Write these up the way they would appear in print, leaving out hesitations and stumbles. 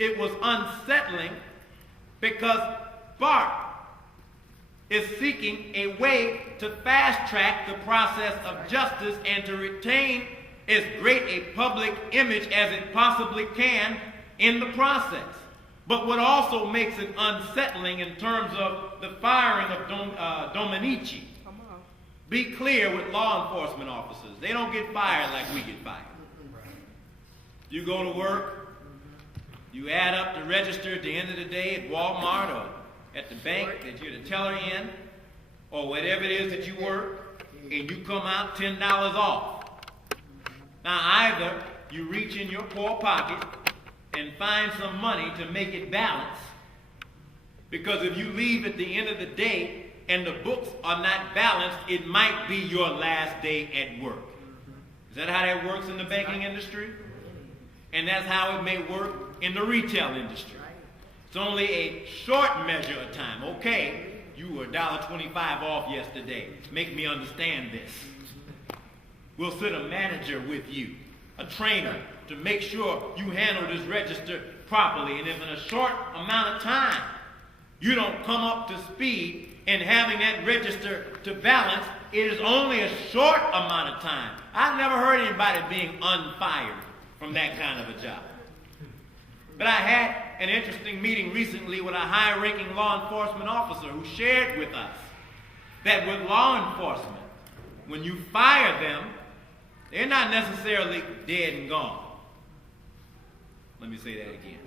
it was unsettling because Bart is seeking a way to fast-track the process of justice and to retain as great a public image as it possibly can in the process. But what also makes it unsettling in terms of the firing of Dominici, be clear with law enforcement officers. They don't get fired like we get fired. You go to work, you add up the register at the end of the day at Walmart or at the bank that you're the teller in, or whatever it is that you work, and you come out $10 off. Now either you reach in your poor pocket and find some money to make it balance, because if you leave at the end of the day and the books are not balanced, it might be your last day at work. Is that how that works in the banking industry? And that's how it may work in the retail industry. It's only a short measure of time. Okay, you were $1.25 off yesterday. Make me understand this. We'll send a manager with you, a trainer, to make sure you handle this register properly. And if in a short amount of time you don't come up to speed in having that register to balance, it is only a short amount of time. I've never heard anybody being unfired from that kind of a job. But I had an interesting meeting recently with a high-ranking law enforcement officer who shared with us that with law enforcement, when you fire them, they're not necessarily dead and gone. Let me say that again.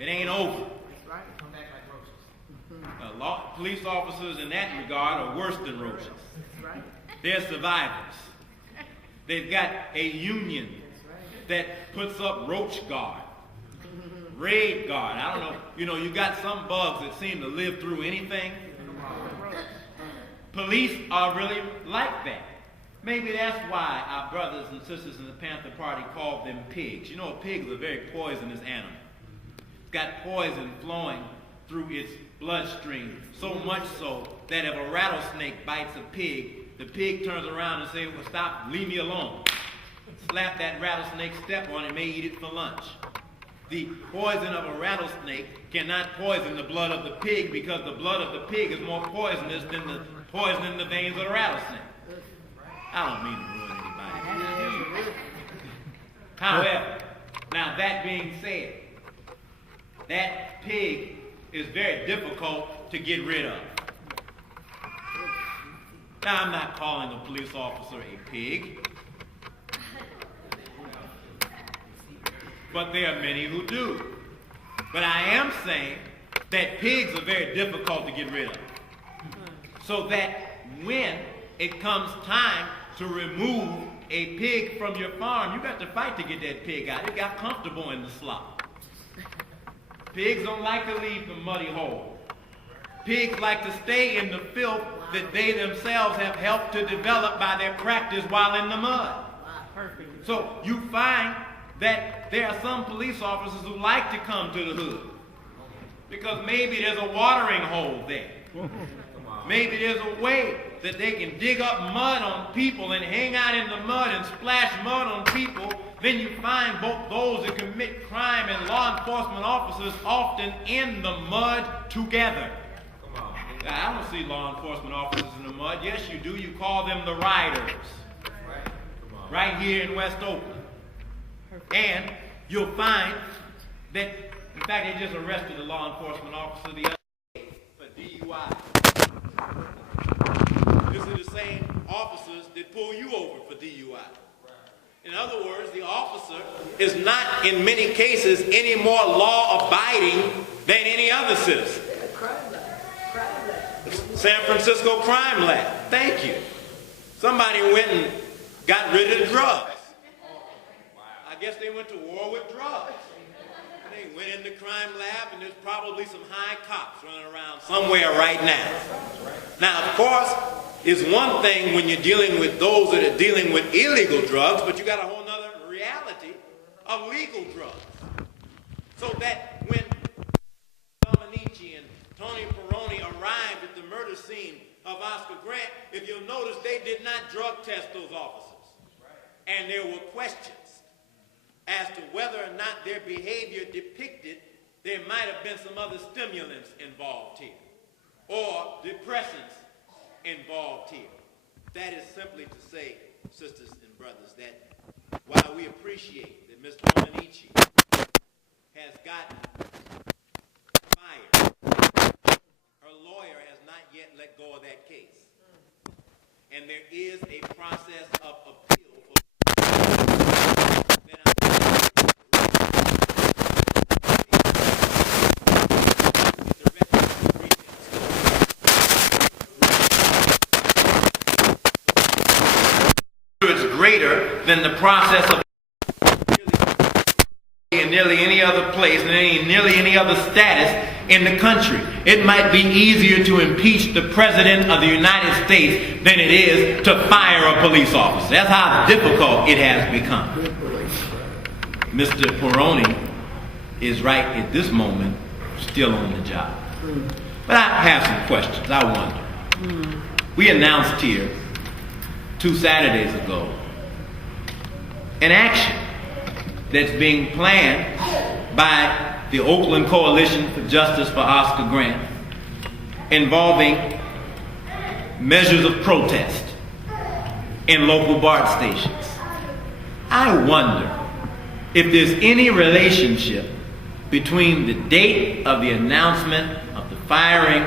It ain't over. Police officers in that regard are worse than roaches. They're survivors. They've got a union that puts up roach guard, raid guard. I don't know. You got some bugs that seem to live through anything. Police are really like that. Maybe that's why our brothers and sisters in the Panther Party called them pigs. You know, a pig is a very poisonous animal. It's got poison flowing through its bloodstream, so much so that if a rattlesnake bites a pig, the pig turns around and says, well, stop, leave me alone. Slap that rattlesnake, step on it, may eat it for lunch. The poison of a rattlesnake cannot poison the blood of the pig because the blood of the pig is more poisonous than the poison in the veins of the rattlesnake. I don't mean to ruin anybody. However, now that being said, that pig is very difficult to get rid of. Now, I'm not calling a police officer a pig, but there are many who do. But I am saying that pigs are very difficult to get rid of. So that when it comes time to remove a pig from your farm, you got to fight to get that pig out. It got comfortable in the slop. Pigs don't like to leave the muddy hole. Pigs like to stay in the filth that they themselves have helped to develop by their practice while in the mud. So you find that there are some police officers who like to come to the hood because maybe there's a watering hole there. Maybe there's a way that they can dig up mud on people and hang out in the mud and splash mud on people. Then you find both those that commit crime and law enforcement officers often in the mud together. Now, I don't see law enforcement officers in the mud. Yes, you do. You call them the riders. Right here in West Oakland. And you'll find that, in fact, they just arrested a law enforcement officer the other day for DUI. This is the same officers that pull you over for DUI. In other words, the officer is not, in many cases, any more law-abiding than any other citizen. San Francisco Crime Lab. Thank you. Somebody went and got rid of drugs. I guess they went to war with drugs. They went in the crime lab, and there's probably some high cops running around somewhere right now. Now, of course, it's one thing when you're dealing with those that are dealing with illegal drugs, but you got a whole other reality of legal drugs. So that when Dominici and Tony Peroni arrived at the murder scene of Oscar Grant, if you'll notice, they did not drug test those officers. And there were questions. as to whether or not their behavior depicted there might have been some other stimulants involved here or depressants involved here. That is simply to say, sisters and brothers, that while we appreciate that Ms. Dominici has gotten fired, her lawyer has not yet let go of that case. And there is a process of appeal it's greater than the process of in nearly any other place, and nearly any other status in the country. It might be easier to impeach the President of the United States than it is to fire a police officer. That's how difficult it has become. Mr. Peroni is right at this moment still on the job. But I have some questions. I wonder. We announced here 2 Saturdays ago an action that's being planned by the Oakland Coalition for Justice for Oscar Grant involving measures of protest in local BART stations. I wonder if there's any relationship between the date of the announcement of the firing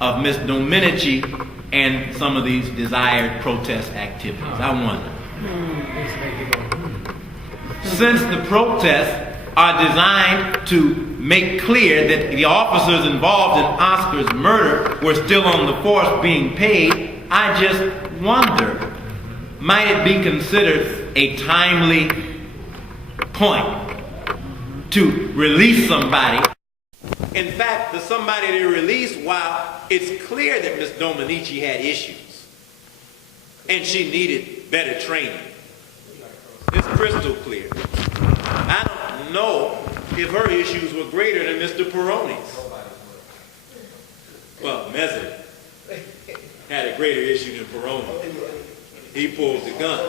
of Ms. Dominici and some of these desired protest activities. I wonder. Since the protests are designed to make clear that the officers involved in Oscar's murder were still on the force being paid, I just wonder, might it be considered a timely point to release somebody? In fact, the somebody they released, while it's clear that Ms. Dominici had issues and she needed better training, it's crystal clear. I don't know if her issues were greater than Mr. Peroni's. Well, Mezza had a greater issue than Peroni. He pulled the gun.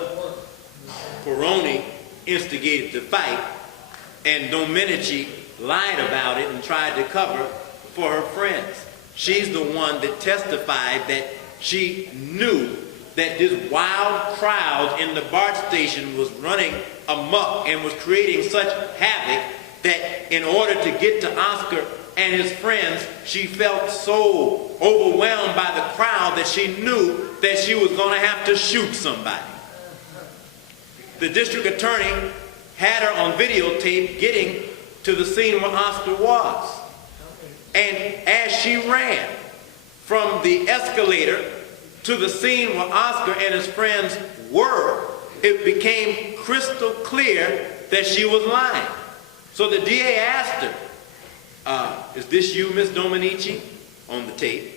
Peroni instigated the fight, and Dominici lied about it and tried to cover for her friends. She's the one that testified that she knew that this wild crowd in the BART station was running amok and was creating such havoc that in order to get to Oscar and his friends, she felt so overwhelmed by the crowd that she knew that she was going to have to shoot somebody. The district attorney had her on videotape getting to the scene where Oscar was. And as she ran from the escalator to the scene where Oscar and his friends were, it became crystal clear that she was lying. So the DA asked her, is this you, Ms. Dominici, on the tape?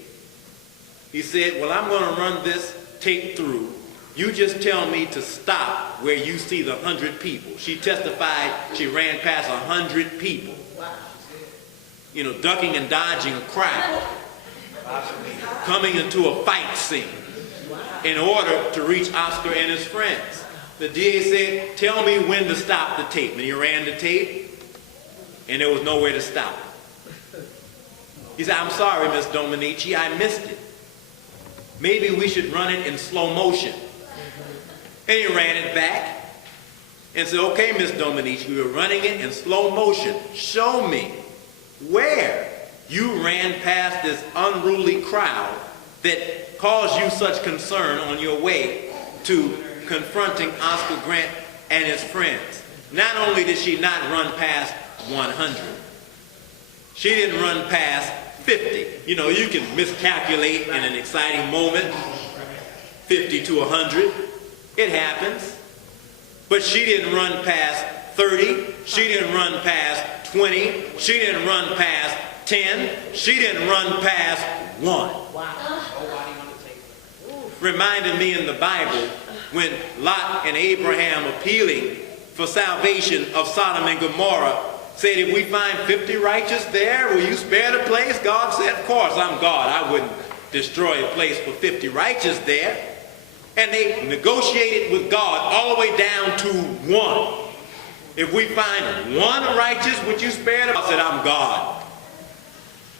He said, well, I'm going to run this tape through. You just tell me to stop where you see the 100 people. She testified she ran past 100 people. You know, ducking and dodging a crowd, coming into a fight scene in order to reach Oscar and his friends. The DA said, tell me when to stop the tape. And he ran the tape, and there was nowhere to stop. He said, I'm sorry, Ms. Dominici, I missed it. Maybe we should run it in slow motion. And he ran it back and said, okay, Ms. Dominici, we were running it in slow motion. Show me where you ran past this unruly crowd that caused you such concern on your way to confronting Oscar Grant and his friends. Not only did she not run past 100, she didn't run past 50. You know, you can miscalculate in an exciting moment, 50 to 100. It happens. But she didn't run past 30. She didn't run past 20. She didn't run past 10. She didn't run past 1. Wow. Reminded me in the Bible when Lot and Abraham appealing for salvation of Sodom and Gomorrah said, if we find 50 righteous there, will you spare the place? God said, of course, I'm God. I wouldn't destroy a place for 50 righteous there. And they negotiated with God all the way down to 1. If we find one righteous, would you spare them? I said, I'm God.